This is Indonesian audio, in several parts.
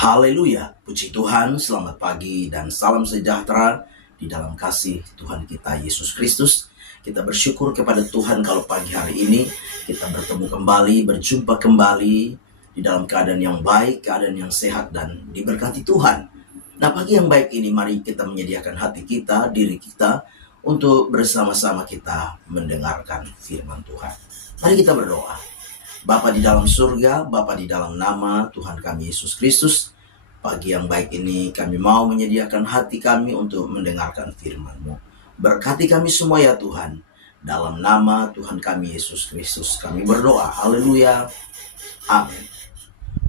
Haleluya, puji Tuhan, selamat pagi dan salam sejahtera di dalam kasih Tuhan kita Yesus Kristus. Kita bersyukur kepada Tuhan kalau pagi hari ini kita bertemu kembali, berjumpa kembali di dalam keadaan yang baik, keadaan yang sehat dan diberkati Tuhan. Nah, pagi yang baik ini mari kita menyediakan hati kita, diri kita untuk bersama-sama kita mendengarkan firman Tuhan. Mari kita berdoa. Bapa di dalam surga, Bapa di dalam nama Tuhan kami Yesus Kristus, pagi yang baik ini kami mau menyediakan hati kami untuk mendengarkan firman-Mu. Berkati kami semua ya Tuhan, dalam nama Tuhan kami Yesus Kristus kami berdoa. Haleluya, amin.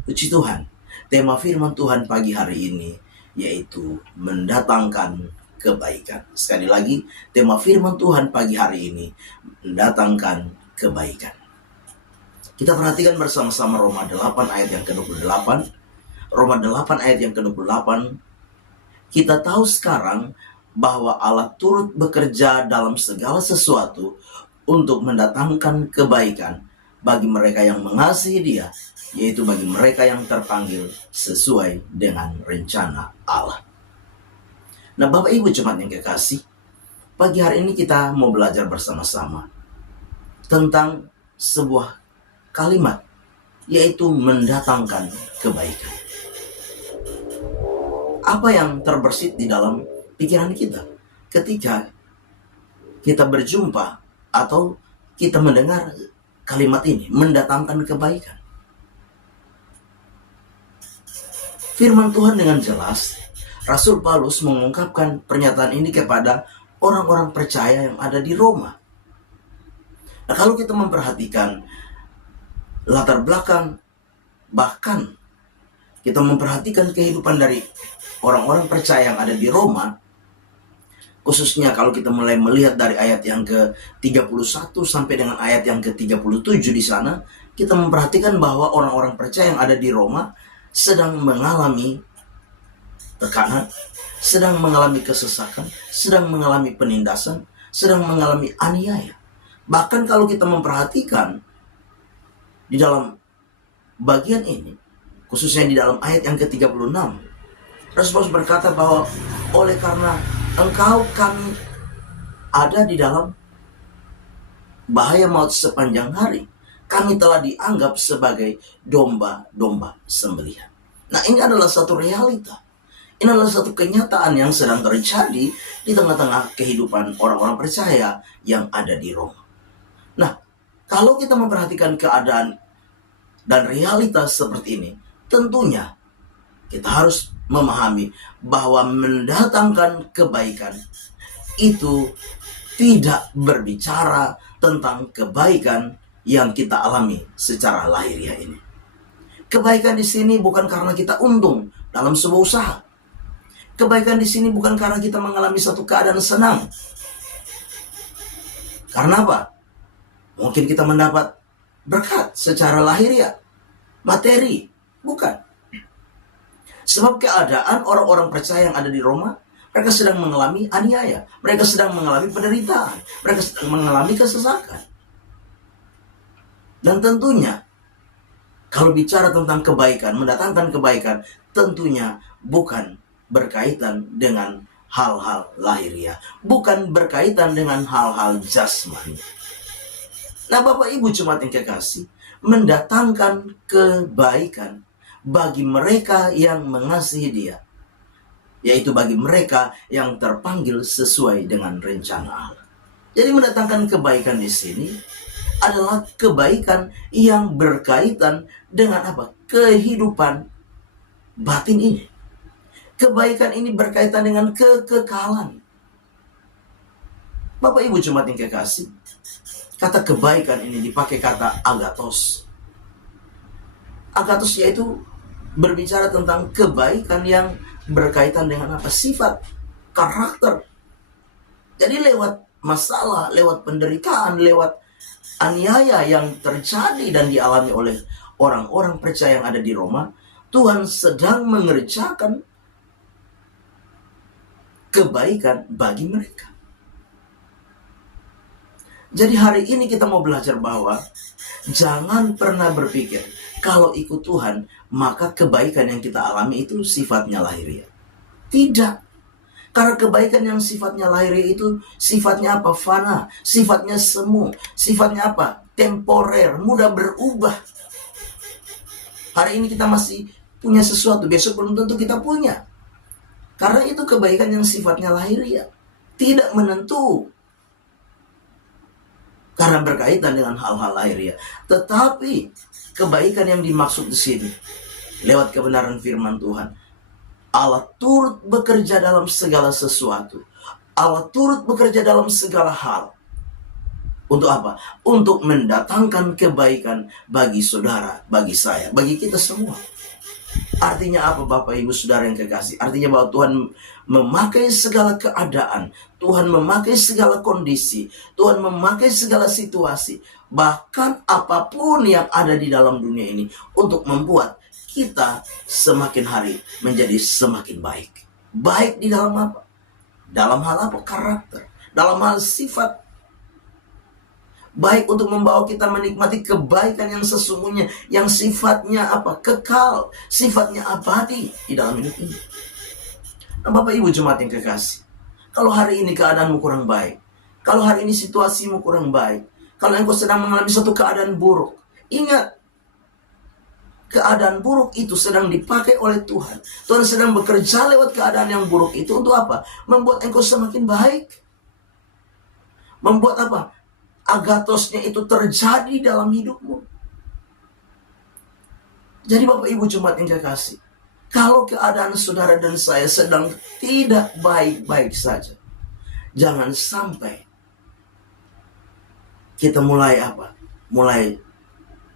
Puji Tuhan, tema firman Tuhan pagi hari ini yaitu mendatangkan kebaikan. Sekali lagi, tema firman Tuhan pagi hari ini mendatangkan kebaikan. Kita perhatikan bersama-sama Roma 8 ayat yang ke-28. Roma 8 ayat yang ke-28. Kita tahu sekarang bahwa Allah turut bekerja dalam segala sesuatu untuk mendatangkan kebaikan bagi mereka yang mengasihi Dia, yaitu bagi mereka yang terpanggil sesuai dengan rencana Allah. Nah, Bapak Ibu jemaat yang kekasih, pagi hari ini kita mau belajar bersama-sama tentang sebuah kalimat, yaitu mendatangkan kebaikan. Apa yang terbersit di dalam pikiran kita ketika kita berjumpa atau kita mendengar kalimat ini, mendatangkan kebaikan? Firman Tuhan dengan jelas, Rasul Paulus mengungkapkan pernyataan ini kepada orang-orang percaya yang ada di Roma. Nah, kalau kita memperhatikan latar belakang, bahkan kita memperhatikan kehidupan dari orang-orang percaya yang ada di Roma, khususnya kalau kita mulai melihat dari ayat yang ke-31 sampai dengan ayat yang ke-37 di sana, kita memperhatikan bahwa orang-orang percaya yang ada di Roma sedang mengalami tekanan, sedang mengalami kesesakan, sedang mengalami penindasan, sedang mengalami aniaya. Bahkan kalau kita memperhatikan di dalam bagian ini, khususnya di dalam ayat yang ke-36, Rasul Paulus berkata bahwa oleh karena engkau kami ada di dalam bahaya maut sepanjang hari, kami telah dianggap sebagai domba-domba sembelihan. Nah, ini adalah satu realita. Ini adalah satu kenyataan yang sedang terjadi di tengah-tengah kehidupan orang-orang percaya yang ada di Roma. Nah, kalau kita memperhatikan keadaan dan realitas seperti ini, tentunya kita harus memahami bahwa mendatangkan kebaikan itu tidak berbicara tentang kebaikan yang kita alami secara lahiriah ini. Kebaikan di sini bukan karena kita untung dalam sebuah usaha. Kebaikan di sini bukan karena kita mengalami satu keadaan senang. Karena apa? Mungkin kita mendapat berkat secara lahiriah, materi, bukan. Sebab keadaan orang-orang percaya yang ada di Roma, mereka sedang mengalami aniaya, mereka sedang mengalami penderitaan, mereka sedang mengalami kesesakan. Dan tentunya, kalau bicara tentang kebaikan, mendatangkan kebaikan, tentunya bukan berkaitan dengan hal-hal lahiriah, bukan berkaitan dengan hal-hal jasmani. Nah, Bapak Ibu jemaat yang kekasih, mendatangkan kebaikan bagi mereka yang mengasihi Dia, yaitu bagi mereka yang terpanggil sesuai dengan rencana Allah. Jadi mendatangkan kebaikan di sini adalah kebaikan yang berkaitan dengan apa? Kehidupan batin ini. Kebaikan ini berkaitan dengan kekekalan. Bapak Ibu jemaat yang kekasih, kata kebaikan ini dipakai kata agathos. Agathos yaitu berbicara tentang kebaikan yang berkaitan dengan apa? Sifat, karakter. Jadi lewat masalah, lewat penderitaan, lewat aniaya yang terjadi dan dialami oleh orang-orang percaya yang ada di Roma, Tuhan sedang mengerjakan kebaikan bagi mereka. Jadi hari ini kita mau belajar bahwa jangan pernah berpikir kalau ikut Tuhan maka kebaikan yang kita alami itu sifatnya lahiriah. Tidak. Karena kebaikan yang sifatnya lahiriah itu sifatnya apa? Fana, sifatnya semu, sifatnya apa? Temporer, mudah berubah. Hari ini kita masih punya sesuatu, besok belum tentu kita punya. Karena itu kebaikan yang sifatnya lahiriah, tidak menentu. Karena berkaitan dengan hal-hal lahiriah. Tetapi kebaikan yang dimaksud di sini lewat kebenaran firman Tuhan, Allah turut bekerja dalam segala sesuatu. Allah turut bekerja dalam segala hal. Untuk apa? Untuk mendatangkan kebaikan bagi saudara, bagi saya, bagi kita semua. Artinya apa Bapak Ibu Saudara yang kekasih? Artinya bahwa Tuhan memakai segala keadaan, Tuhan memakai segala kondisi, Tuhan memakai segala situasi, bahkan apapun yang ada di dalam dunia ini untuk membuat kita semakin hari menjadi semakin baik. Baik di dalam apa? Dalam hal apa? Karakter. Dalam hal sifat. Baik untuk membawa kita menikmati kebaikan yang sesungguhnya, yang sifatnya apa? Kekal, sifatnya abadi di dalam hidup ini. Nah, Bapak Ibu jemaat yang kekasih, kalau hari ini keadaanmu kurang baik, kalau hari ini situasimu kurang baik, kalau engkau sedang mengalami suatu keadaan buruk, ingat, keadaan buruk itu sedang dipakai oleh Tuhan. Tuhan sedang bekerja lewat keadaan yang buruk itu untuk apa? Membuat engkau semakin baik. Membuat apa? Agatosnya itu terjadi dalam hidupmu. Jadi Bapak Ibu jemaat yang kekasih, kalau keadaan saudara dan saya sedang tidak baik-baik saja, jangan sampai kita mulai apa? Mulai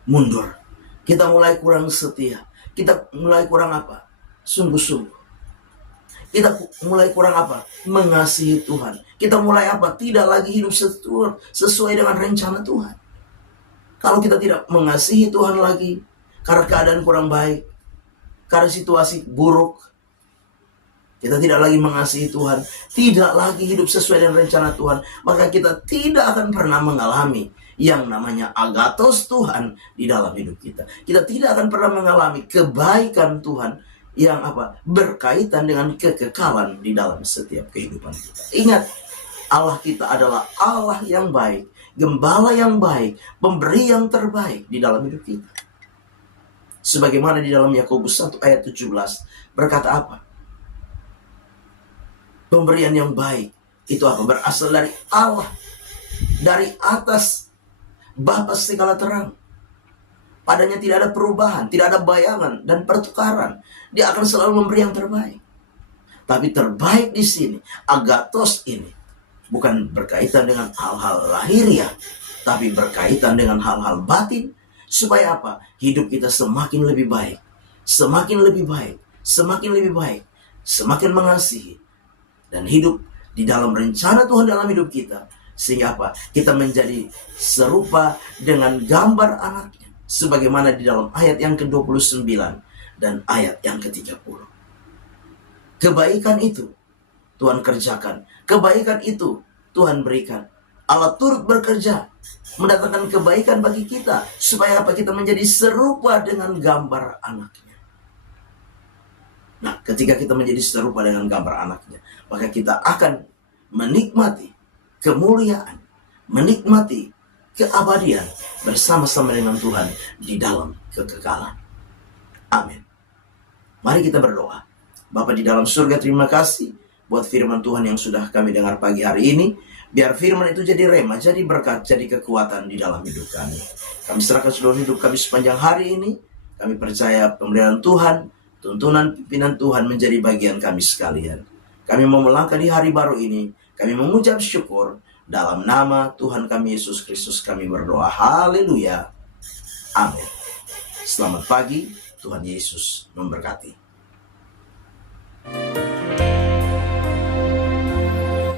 mundur. Kita mulai kurang setia. Kita mulai kurang apa? Sungguh-sungguh. Kita mulai kurang apa? Mengasihi Tuhan. Kita mulai apa? Tidak lagi hidup sesuai dengan rencana Tuhan. Kalau kita tidak mengasihi Tuhan lagi, karena keadaan kurang baik, karena situasi buruk, kita tidak lagi mengasihi Tuhan, tidak lagi hidup sesuai dengan rencana Tuhan, maka kita tidak akan pernah mengalami yang namanya agatos Tuhan di dalam hidup kita. Kita tidak akan pernah mengalami kebaikan Tuhan yang apa? Berkaitan dengan kekekalan di dalam setiap kehidupan kita. Ingat, Allah kita adalah Allah yang baik, gembala yang baik, pemberi yang terbaik di dalam hidup kita. Sebagaimana di dalam Yakobus 1 ayat 17 berkata apa? Pemberian yang baik itu apa? Berasal dari Allah, dari atas Bapa segala terang. Padanya tidak ada perubahan, tidak ada bayangan dan pertukaran. Dia akan selalu memberi yang terbaik. Tapi terbaik di sini, agatos ini, bukan berkaitan dengan hal-hal lahiriah, tapi berkaitan dengan hal-hal batin. Supaya apa? Hidup kita semakin lebih baik, semakin lebih baik, semakin lebih baik, semakin mengasihi, dan hidup di dalam rencana Tuhan dalam hidup kita. Sehingga apa? Kita menjadi serupa dengan gambar anaknya. Sebagaimana di dalam ayat yang ke-29 dan ayat yang ke-30. Kebaikan itu Tuhan kerjakan. Kebaikan itu Tuhan berikan. Allah turut bekerja mendatangkan kebaikan bagi kita. Supaya apa? Kita menjadi serupa dengan gambar anaknya. Nah, ketika kita menjadi serupa dengan gambar anaknya, maka kita akan menikmati kemuliaan, menikmati keabadian bersama-sama dengan Tuhan di dalam kekekalan. Amin. Mari kita berdoa. Bapa di dalam surga, terima kasih buat firman Tuhan yang sudah kami dengar pagi hari ini. Biar firman itu jadi rema, jadi berkat, jadi kekuatan di dalam hidup kami. Kami serahkan seluruh hidup kami sepanjang hari ini. Kami percaya pemeliharaan Tuhan, tuntunan pimpinan Tuhan menjadi bagian kami sekalian. Kami mau melangkah di hari baru ini. Kami mengucap syukur. Dalam nama Tuhan kami Yesus Kristus kami berdoa. Haleluya. Amin. Selamat pagi. Tuhan Yesus memberkati.